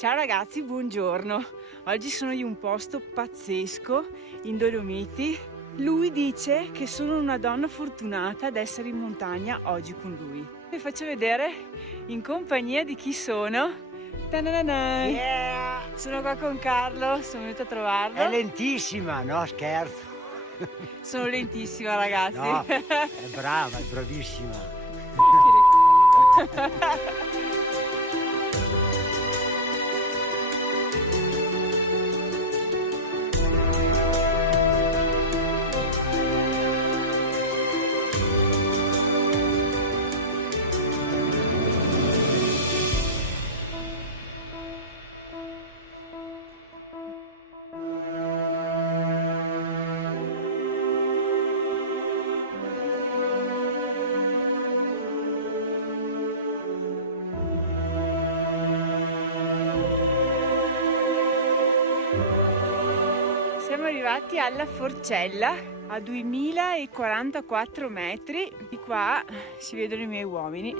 Ciao ragazzi, buongiorno. Oggi sono in un posto pazzesco, in Dolomiti. Lui dice che sono una donna fortunata ad essere in montagna oggi con lui. Vi faccio vedere in compagnia di chi sono. Ta-na-na-na. Yeah! Sono qua con Carlo, sono venuta a trovarlo. È lentissima, no scherzo. Sono lentissima ragazzi. No, è brava, è bravissima. Siamo arrivati alla Forcella a 2044 metri. Di qua si vedono i miei uomini.